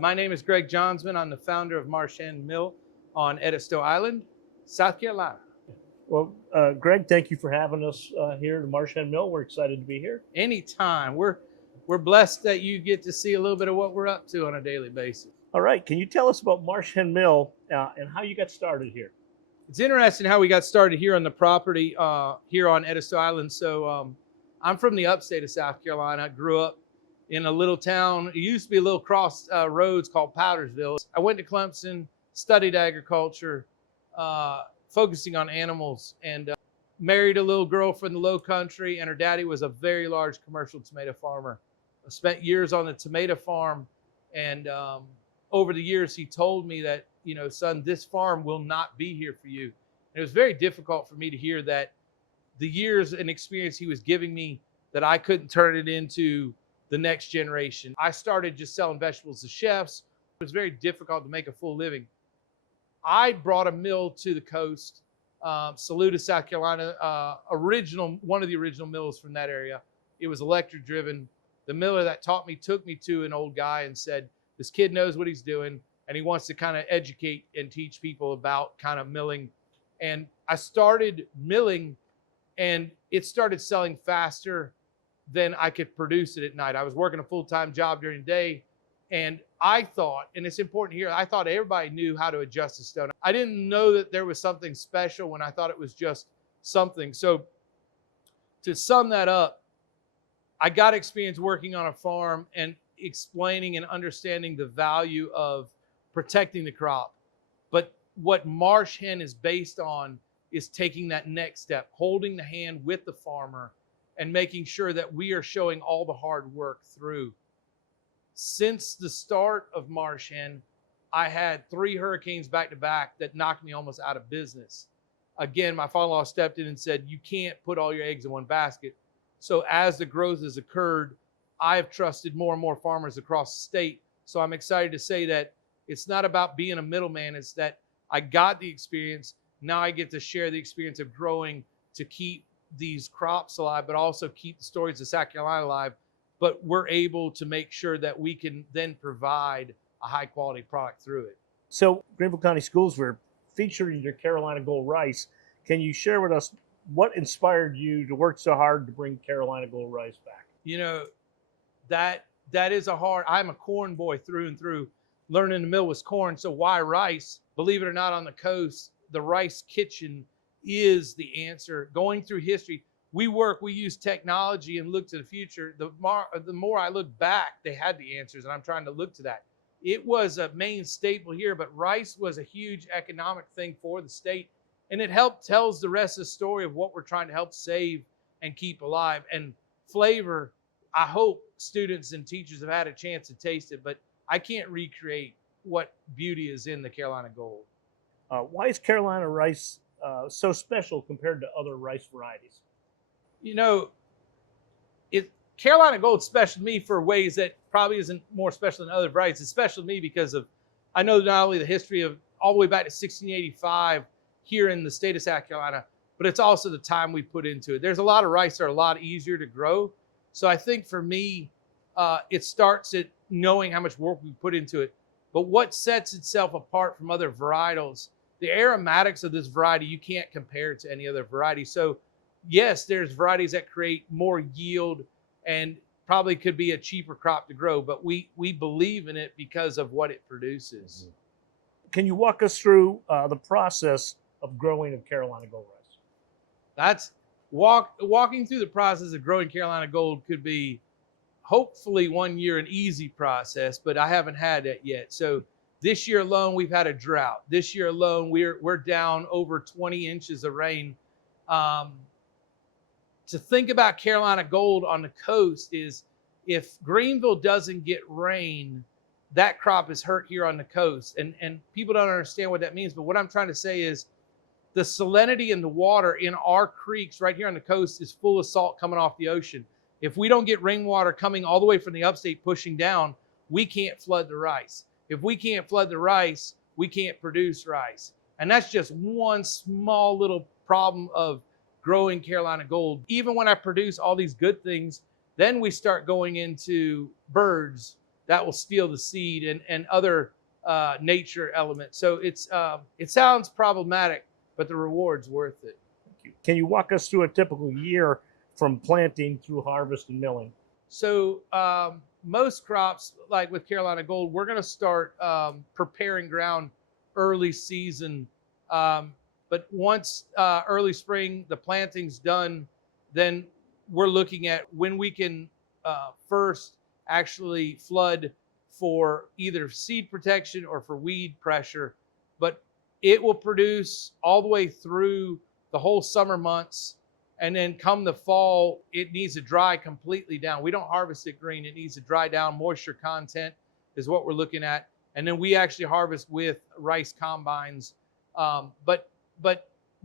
My name is Johnsman. I'm the founder of Marsh Hen Mill on Edisto Island, South Carolina. Well, Greg, thank you for having us here at the Marsh Hen Mill. We're excited to be here. Anytime. We're blessed that you get to see a little bit of what we're up to on a daily basis. All right, can you tell us about Marsh Hen Mill and how you got started here? It's interesting how we got started here on the property here on Edisto Island. So I'm from the upstate of South Carolina. I grew up in a little town. It used to be a little cross roads called Powdersville. I went to Clemson, studied agriculture, focusing on animals, and married a little girl from the low country, and her daddy was a very large commercial tomato farmer. I spent years on the tomato farm, and over the years he told me that, you know, son, this farm will not be here for you. And it was very difficult for me to hear that the years and experience he was giving me, that I couldn't turn it into the next generation. I started just selling vegetables to chefs. It was very difficult to make a full living. I brought a mill to the coast, Saluda, South Carolina, one of the original mills from that area. It was electric driven. The miller that taught me took me to an old guy and said, this kid knows what he's doing, and he wants to kind of educate and teach people about kind of milling. And I started milling, and it started selling faster than I could produce it at night. I was working a full-time job during the day, and I thought, and it's important here, I thought everybody knew how to adjust a stone. I didn't know that there was something special when I thought it was just something. So to sum that up, I got experience working on a farm and explaining and understanding the value of protecting the crop. But what Marsh Hen is based on is taking that next step, holding the hand with the farmer and making sure that we are showing all the hard work through. Since the start of Marsh Hen, I had 3 hurricanes back to back that knocked me almost out of business. Again, my father-in-law stepped in and said, you can't put all your eggs in one basket. So as the growth has occurred, I have trusted more and more farmers across the state. So I'm excited to say that it's not about being a middleman. It's that I got the experience. Now I get to share the experience of growing to keep these crops alive, but also keep the stories of South Carolina alive. But we're able to make sure that we can then provide a high quality product through it. So Greenville County Schools were featuring your Carolina Gold rice. Can you share with us what inspired you to work so hard to bring Carolina Gold rice back? You know, that is I'm a corn boy through and through. Learning the mill was corn, so why rice? Believe it or not, on the coast, the rice kitchen is the answer. Going through history, we use technology and look to the future. The more I look back, they had the answers, and I'm trying to look to that. It was a main staple here, but rice was a huge economic thing for the state, and it tells the rest of the story of what we're trying to help save and keep alive. And flavor, I hope students and teachers have had a chance to taste it, but I can't recreate what beauty is in the Carolina Gold. Why is Carolina rice so special compared to other rice varieties? You know, Carolina Gold's special to me for ways that probably isn't more special than other varieties. It's special to me because of, I know not only the history of all the way back to 1685 here in the state of South Carolina, but it's also the time we put into it. There's a lot of rice that are a lot easier to grow. So I think for me, it starts at knowing how much work we put into it. But what sets itself apart from other varietals, the aromatics of this variety, you can't compare to any other variety. So yes, there's varieties that create more yield and probably could be a cheaper crop to grow, but we believe in it because of what it produces. Can you walk us through the process of growing of Carolina Gold rice? That's walking through the process of growing Carolina Gold could be hopefully 1 year an easy process, but I haven't had that yet. So this year alone, we've had a drought. This year alone, we're down over 20 inches of rain. To think about Carolina Gold on the coast is, if Greenville doesn't get rain, that crop is hurt here on the coast. And people don't understand what that means. But what I'm trying to say is the salinity in the water in our creeks right here on the coast is full of salt coming off the ocean. If we don't get rainwater coming all the way from the upstate pushing down, we can't flood the rice. If we can't flood the rice, we can't produce rice. And that's just one small little problem of growing Carolina Gold. Even when I produce all these good things, then we start going into birds that will steal the seed and other nature elements. So it sounds problematic, but the reward's worth it. Can you walk us through a typical year from planting through harvest and milling? So most crops, like with Carolina Gold, we're going to start preparing ground early season. But once early spring, the planting's done, then we're looking at when we can first actually flood for either seed protection or for weed pressure. But it will produce all the way through the whole summer months. And then come the fall, it needs to dry completely down. We don't harvest it green. It needs to dry down. Moisture content is what we're looking at. And then we actually harvest with rice combines. But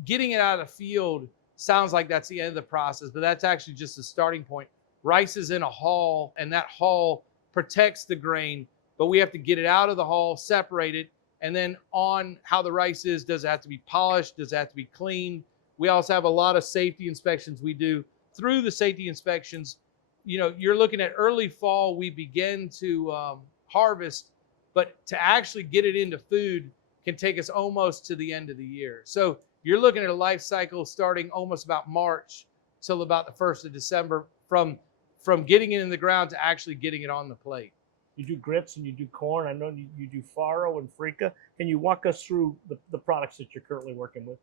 getting it out of the field sounds like that's the end of the process, but that's actually just the starting point. Rice is in a hull, and that hull protects the grain, but we have to get it out of the hull, separate it, and then on how the rice is, does it have to be polished? Does it have to be cleaned? We also have a lot of safety inspections we do. Through the safety inspections, you're looking at early fall, we begin to harvest, but to actually get it into food can take us almost to the end of the year. So you're looking at a life cycle starting almost about March till about the 1st of December from getting it in the ground to actually getting it on the plate. You do grits and you do corn. I know you do farro and freekeh. Can you walk us through the products that you're currently working with?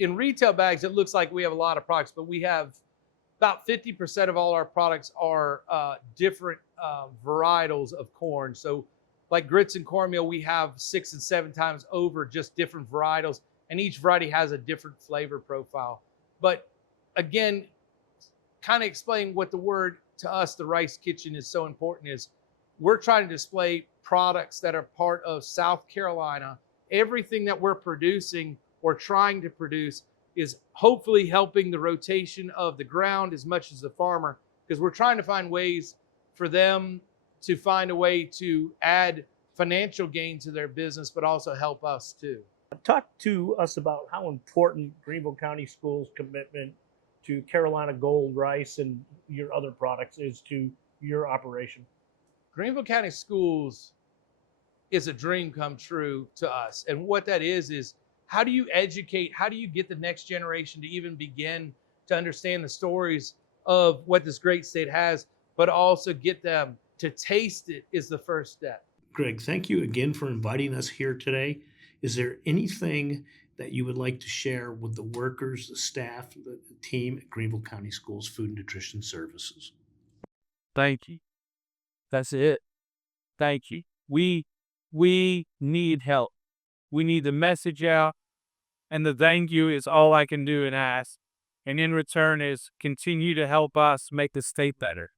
In retail bags, it looks like we have a lot of products, but we have about 50% of all our products are different varietals of corn. So like grits and cornmeal, we have 6 and 7 times over just different varietals, and each variety has a different flavor profile. But again, kind of explain what the word to us, the Rice Kitchen, is so important is we're trying to display products that are part of South Carolina. Everything that we're producing or trying to produce is hopefully helping the rotation of the ground as much as the farmer, because we're trying to find ways for them to find a way to add financial gain to their business, but also help us too. Talk to us about how important Greenville County Schools' commitment to Carolina Gold rice and your other products is to your operation. Greenville County Schools is a dream come true to us. And what that is how do you educate, how do you get the next generation to even begin to understand the stories of what this great state has, but also get them to taste it is the first step. Greg, thank you again for inviting us here today. Is there anything that you would like to share with the workers, the staff, the team at Greenville County Schools Food and Nutrition Services? Thank you. That's it. Thank you. We need help. We need the message out, and the thank you is all I can do and ask. And in return is continue to help us make the state better.